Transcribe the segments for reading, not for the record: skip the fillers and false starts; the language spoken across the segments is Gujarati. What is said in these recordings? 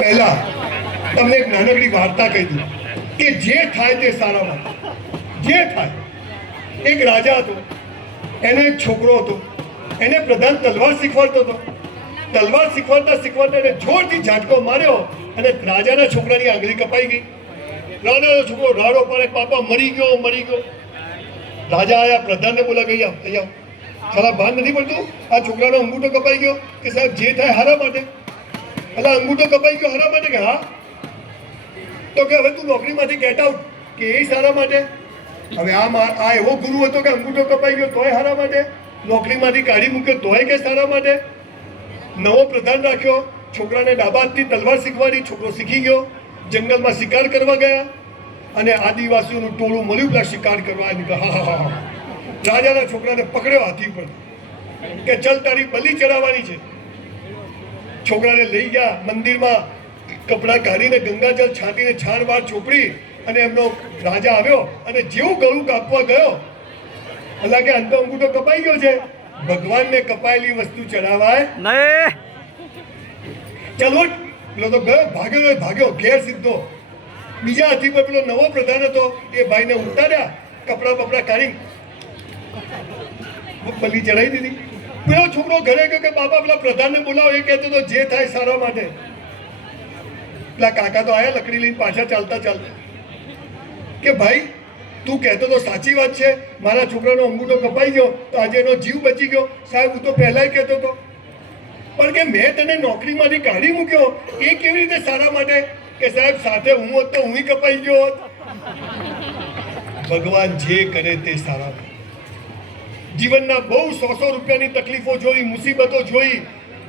પહેલા તમને એક નાનકડી વાર્તા કહી દઉં કે જે થાય તે સારા માટે. જે થાય. એક રાજા હતો, એનો એક છોકરો હતો, એને પ્રધાન તલવાર શીખવાડતો હતો. તલવાર શીખવાડતા શીખવાડતા એને જોરથી ઝાટકો માર્યો અને રાજાના છોકરાની આંગળી કપાઈ ગઈ. રાજાનો છોકરો રાડો પાડે, પાપા મરી ગયો મરી ગયો. રાજા આયા, પ્રધાનને બોલા, ગઈ આવ અહીં આવ. સાલા ભાન નથી પડતું, આ છોકરાનો અંગૂઠો કપાઈ ગયો કે સાહેબ જે થાય હારા માટે. એટલે અંગૂઠો કપાઈ ગયો હારા માટે કે હા, તો કે હવે તું નોકરીમાંથી ગેટ આઉટ કે એ સારા માટે. હવે આ એવો ગુરુ હતો કે અંગૂઠો કપાઈ ગયો તોય સારા માટે, નોકરીમાંથી કાઢી મૂક્યો તોય કે સારા માટે. નવો પ્રધાન રાખ્યો, છોકરાને ડાબા હાથથી તલવાર શીખવાડી, છોકરો શીખી ગયો. જંગલમાં શિકાર કરવા ગયા અને આદિવાસીઓનું ટોળું મળ્યું પેલા શિકાર કરવા. હા. રાજાના છોકરાને પકડ્યો હાથી પર કે ચલ તારી બલી ચડાવવાની છે. છોકરાને લઈ ગયા મંદિરમાં, કપડાં કાઢીને ગંગાજળ છાંટીને છાણ વાર ચોપડી અને એમનો રાજા આવ્યો અને જેવું ગળું કાપવા ગયો, એટલે કે અંતો અંગૂઠો કપાઈ ગયો છે, ભગવાનને કપાયેલી વસ્તુ ચડાવાય નહીં. ચલો પેલો તો ગયો, ભાગ્યો ઘેર સીધો. બીજા હાથી પર પેલો નવો પ્રધાન હતો, એ ભાઈને ઉતાર્યા, કપડા બપડા કાઢી બલી ચડાવી દીધી. પેલો છોકરો ઘરે ગયો કે બાપા પેલા પ્રધાનને બોલાવો, એ કહેતો તો જે થાય સારા માટે. પેલા કાકા તો આયા લકડી લઈને પાછા ચાલતા ચાલતા કે ભાઈ તું કહેતો તો સાચી વાત છે, મારા છોકરાનો અંગૂઠો કપાઈ ગયો તો આજે એનો જીવ બચી ગયો. સાહેબ હું તો પહેલાંય કહેતો હતો, પણ કે મેં તને નોકરીમાંથી કાઢી મૂક્યો એ કેવી રીતે સારા માટે? કે સાહેબ સાથે હું હોત તો હું કપાઈ ગયો હોત. ભગવાન જે કરે તે સારા માટે. જીવનના બહુ 100 રૂપિયાની તકલીફો જોઈ, મુસીબતો જોઈ,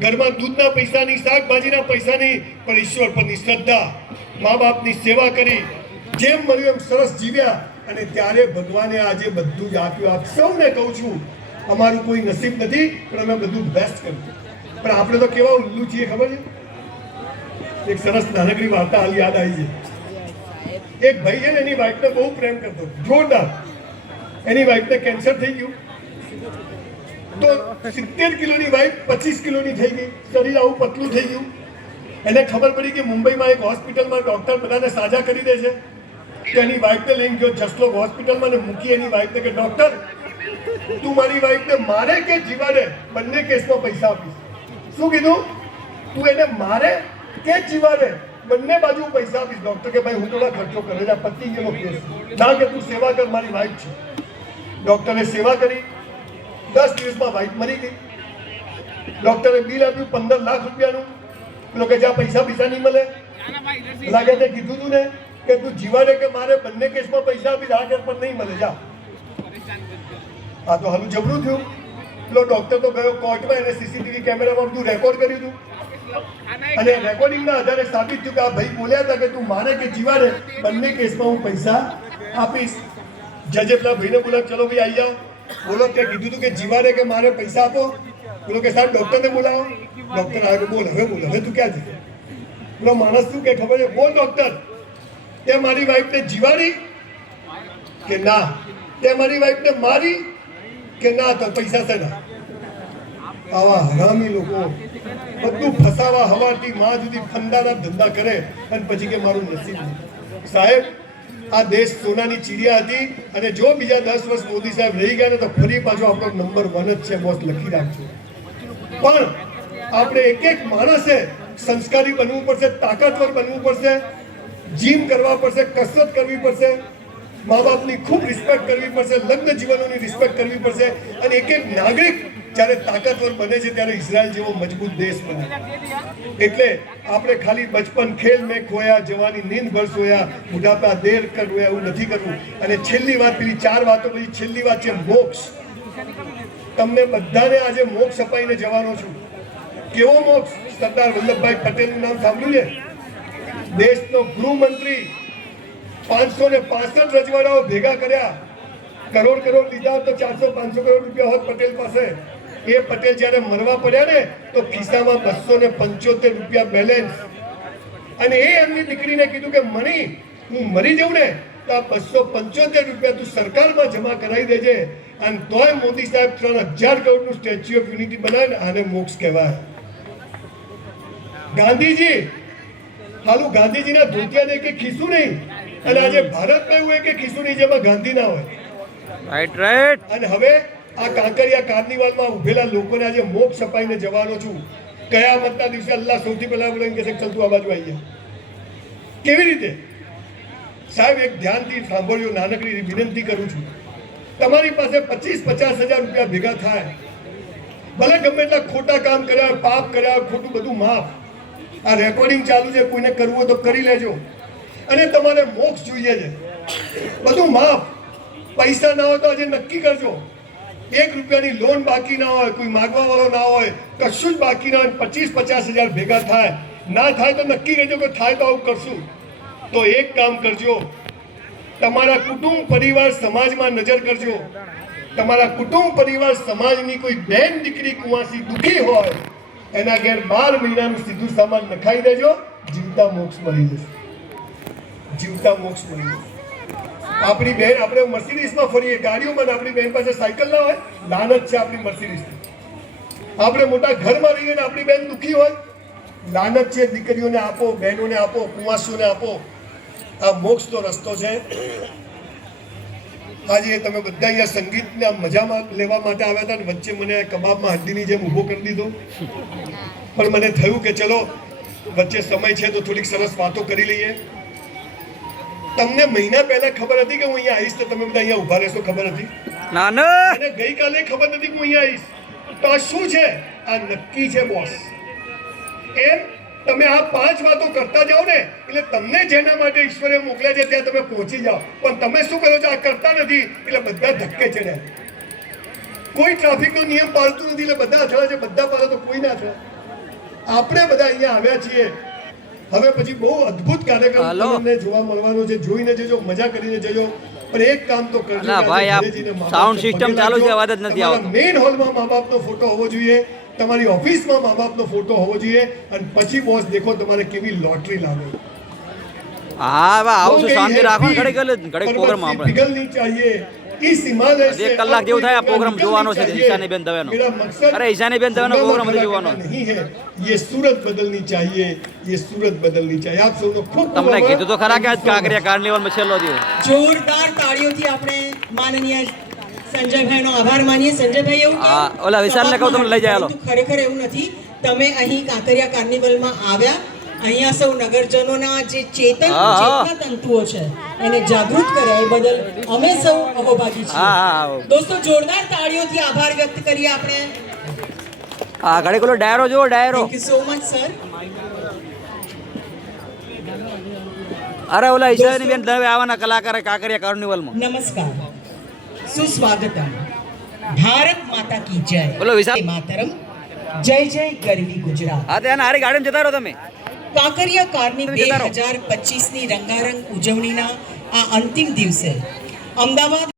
ઘરમાં દૂધના પૈસાની, શાકભાજીના પૈસાની, પણ ઈશ્વર પરની શ્રદ્ધા, મા બાપની સેવા કરી, જેમ મળ્યું એમ સરસ જીવ્યા. અને ત્યારે ભગવાને આજે બધું જ આપ્યું. આપ સૌને કહું છું, અમારું કોઈ નસીબ નથી, પણ અમે બધું બેસ્ટ કર્યું. પણ આપણે તો કેવા ઉલ્લુ છીએ ખબર છે? એક સરસ નાનકડી વાર્તા હાલ યાદ આવી છે. એક ભાઈ છે ને, એની વાઈફને બહુ પ્રેમ કરતો, જોરદાર. એની વાઈફને કેન્સર થઈ ગયું તો 70 કિલોની વાઈફ 25 કિલોની થઈ ગઈ, શરીર આવું પતલું થઈ ગયું. એને ખબર પડી કે મુંબઈમાં એક હોસ્પિટલમાં ડૉક્ટર બધાને સાજા કરી દે છે. તો એની વાઈફને લઈને ગયો જસલોક હોસ્પિટલમાં ને મૂકી એની વાઈફને કે ડૉક્ટર તું મારી વાઈફને મારે કે જીવાડે બંને કેસમાં પૈસા આપીશ. શું કીધું? તું એને મારે કે જીવાડે બંને બાજુ પૈસા આપીશ. ડૉક્ટર કે ભાઈ હું થોડા ખર્ચો કરે છે, પતી ગયેલો કેસ. ના કે તું સેવા કર, મારી વાઈફ છે. ડૉક્ટરે સેવા કરી, 10 દિવસમાં વાઈફ મરી ગઈ. ડૉક્ટરે બિલ આપ્યું 15 લાખ રૂપિયાનું. પેલો કે જ્યાં પૈસા નહીં મળે. લાગે તે કીધું તું ને કે તું જીવાડે કે મારે બંને કેસમાં પૈસા આપીશ, આ કેસ પર નહીં મળે, જા. આ તો હાલું જબરું થયું. પેલો ડૉક્ટર તો ગયો કોર્ટમાં, એને સીસીટીવી કેમેરામાં બધું રેકોર્ડ કર્યું હતું અને રેકોર્ડિંગના આધારે સાબિત થયું કે આ ભાઈ બોલ્યા હતા કે તું મારે કે જીવાડે બંને કેસમાં હું પૈસા આપીશ. જજે પેલા ભાઈને બોલાવ, ચલો ભાઈ આવી જાઓ. બોલો, ત્યાં કીધું હતું કે જીવાડે કે મારે પૈસા આપો. બોલો કે સાહેબ ડૉક્ટરને બોલાવો. ડૉક્ટર આવે, બોલ હવે તું ક્યાં જશે? પેલો માણસ શું કે ખબર છે? બોલ ડૉક્ટર, તે મારી વાઈફને જીવાડી કે ના? તે મારી વાઈફને મારી કે ના? તો પૈસા છે ના? આવા હરામી લોકો બધું ફસાવા હવાથી માં સુધી ફંદાના ધંધા કરે અને પછી કે મારું નસીબ નહીં. સાહેબ આ દેશ સોનાની ચીડિયા હતી અને જો બીજા 10 વર્ષ મોદી સાહેબ રહી ગયા ને તો ફરી પાછો આપણો નંબર 1 જ છે, બોસ લખી રાખજો. પણ આપણે એક માણસે સંસ્કારી બનવું પડશે, તાકાતવર બનવું પડશે, જીમ કરવા પડશે, કસરત કરવી પડશે, મા બાપની ખૂબ રિસ્પેક્ટ કરવી પડશે, લગ્ન જીવનોની રિસ્પેક્ટ કરવી પડશે. અને એક નાગરિક જ્યારે તાકાતવર બને છે ત્યારે ઇઝરાયલ જેવો મજબૂત દેશ બને. એટલે આપણે ખાલી બચપન ખેલ મેં ખોયા, જવાની નીંદ ભર સોયા, બુઢાપા દેર કર રોયા એવું નથી કરવું. અને છેલ્લી વાત, પેલી 4 વાતો પછી છેલ્લી વાત છે મોક્ષ. તમને બધાને આજે મોક્ષ અપાઈને જવાનો છું. કેવો મોક્ષ? સરદાર વલ્લભભાઈ પટેલનું નામ સાંભળ્યું છે? દેશનો ગૃહમંત્રી, 565 રજવાડાઓ ભેગા કર્યા, કરોડ લીધા તો 400-500 કરોડ રૂપિયા હોત પટેલ પાસે. એ પટેલ જ્યારે મરવા પડ્યા ને તો ખિસ્સામાં 275 રૂપિયા બેલેન્સ. અને એ એમની દીકરીને કીધું કે મણી, હું મરી જાઉં ને તો આ 275 રૂપિયા તું સરકારમાં જમા કરાવી દેજે. અને તોય મોદી સાહેબ 3000 કરોડનું સ્ટેચ્યુ ઓફ યુનિટી બનાવે ને, આને મોક્ષ કહેવાય. ગાંધીજી હાલું ગાંધીજીના ધોતિયાને કે ખીસું નહીં, અને આજે ભારતમાં એવું કે ખીસું નહીં જેમાં ગાંધી ના હોય. રાઈટ. અને હવે આ કાંકરિયા કાર્નિવાલમાં ઉભેલા લોકોને આજે મોક્ષ અપાઈને જવાનો છું. કયામતના દિવસે અલ્લાહ સૌથી પહેલા બોલાવીને કહેશે ચાલ તું આ બાજુ આવી જા. કેવી રીતે સાહેબ? એક ધ્યાનથી સાંભળજો, નાનકડી વિનંતી કરું છું. તમારી પાસે 25-50 હજાર રૂપિયા ભેગા થાય, ભલે ગમે એટલા ખોટા કામ કર્યા, પાપ કર્યા, ખોટું બધું માફ. આ રેકોર્ડિંગ ચાલુ છે, કોઈને કરવું હોય તો કરી લેજો. અને તમારે મોક્ષ જોઈએ છે, બધું માફ. પૈસા ના હોય તો આજે નક્કી કરજો, 1 રૂપિયાની લોન બાકી ના હોય, કોઈ માગવા વાળો ના હોય, કશું જ બાકી ના હોય, 25-50 હજાર ભેગા થાય. ના થાય તો નક્કી કરજો કે થાય તો આવું કરશું. તો એક કામ કરજો, તમારા કુટુંબ પરિવાર સમાજમાં નજર કરજો. તમારા કુટુંબ પરિવાર સમાજની કોઈ બેન દીકરી કુંવાસી દુઃખી હોય, એના ઘેર 12 મહિનાનું સીધું સામાન નખાઈ દેજો, જીવતા મોક્ષ મળી જશે. જીવતા મોક્ષ મળી જશે. આપણી બેન, આપણે મર્સિડીઝમાં ફરીએ, ગાડીઓમાં, આપણી બેન પાસે સાયકલ ના હોય, લાનત છે આપણી મર્સિડીઝની. આપણે મોટા ઘરમાં રહીએ ને આપણી બેન દુઃખી હોય, લાનત છે. દીકરીઓને આપો, બહેનોને આપો, કુંવાસીઓને આપો. આ મોક્ષનો રસ્તો છે. આજે તમે બધા અહીંયા સંગીતના મજામાં લેવા માટે આવ્યા હતા, વચ્ચે મને કબાબમાં હલ્દીની જેમ ઊભો કરી દીધો. પણ મને થયું કે ચલો વચ્ચે સમય છે તો થોડીક સરસ વાતો કરી લઈએ. તમને મહિના પહેલા ખબર હતી કે હું અહીંયા આવીશ તો તમે બધા અહીંયા ઊભા રહેશો? ખબર હતી? ના ના. અને ગઈકાલે ખબર નથી કે હું અહીંયા આવીશ. તો આ શું છે? આ નક્કી છે બોસ. એમ તમે આ 5 વાતો કરતા જાઓ ને, એટલે તમને જેના માટે ઈશ્વરે મોકલ્યા છે ત્યાં તમે પહોંચી જાઓ. પણ તમે શું કરો છો? આ કરતા નથી એટલે બધા ધક્કે ચડ્યા. કોઈ ટ્રાફિકનો નિયમ પાળતું નથી એટલે બધા અથડા છે. બધા પાડે તો કોઈ ના અથડે. આપણે બધા અહીંયા આવ્યા છીએ. હવે પછી બહુ અદ્ભુત કાર્યક્રમ તમને જોવા મળવાનો છે. જોઈને જજો, મજા કરીને જજો. પણ એક કામ તો કરજો, ભાઈ આ સાઉન્ડ સિસ્ટમ ચાલુ છે, અવાજ જ નથી આવતો. મેઇન હોલમાં મા બાપનો ફોટો હોવો જોઈએ, તમારી ઓફિસમાં મા બાપનો ફોટો હોવો જોઈએ. અને પછી બોસ દેખો તમારે કેવી લોટરી લાગે. હા બા આવું છું, શાંતિ રાખો ને. ઘડી પ્રોગ્રામ આપણે पिघलनी चाहिए इस हिमालय से. 1 કલાક જેવું થાય આ પ્રોગ્રામ જોવાનો છે ઈશાની બેન દવેનો. અરે ઈશાની બેન દવેનો પ્રોગ્રામ નથી જોવાનો. नहीं है, ये सूरत बदलनी चाहिए, ये सूरत बदलनी चाहिए. આપ સૌનો ખૂબ તમને કીધું તો ખરા કે આજ કાંકરિયા કાર્નિવલમાં છેલ્લો દિવસ. જોરદાર તાળીઓથી આપણે માનનીય સંજયભાઈનો આભાર માનીએ. સંજયભાઈ એવું હા, ઓલા વિશાલને કહું તમને લઈ જાય હાલો. ખરેખર એવું નથી. તમે અહીં કાંકરિયા કાર્નિવલમાં આવ્યા, અહીંયા સૌ નગરજનોના જે ચેતના તંતુઓ છે એને જાગૃત કર્યા, એ બદલ અમે સૌ અહોભાગી છીએ. દોસ્તો જોરદાર તાળીઓથી આભાર વ્યક્ત કરીએ આપણે. હા ઘડી કોલો ડાયરો જો ડાયરો. Thank you so much sir. અરે ઓલા ઈશાની બેન દવે આવવાના કલાકાર કાંકરિયા કાર્નિવલમાં. નમસ્કાર, સુસ્વાગતમ. ભારત માતા કી જય. બોલો વિશાલ. માતરમ. જય જય ગરવી ગુજરાત. હા તે આરી ગાર્ડન જતા રહો તમે. કાંકરિયા કાર્નિવલ 2025ની રંગારંગ ઉજવણીના આ અંતિમ દિવસે અમદાવાદ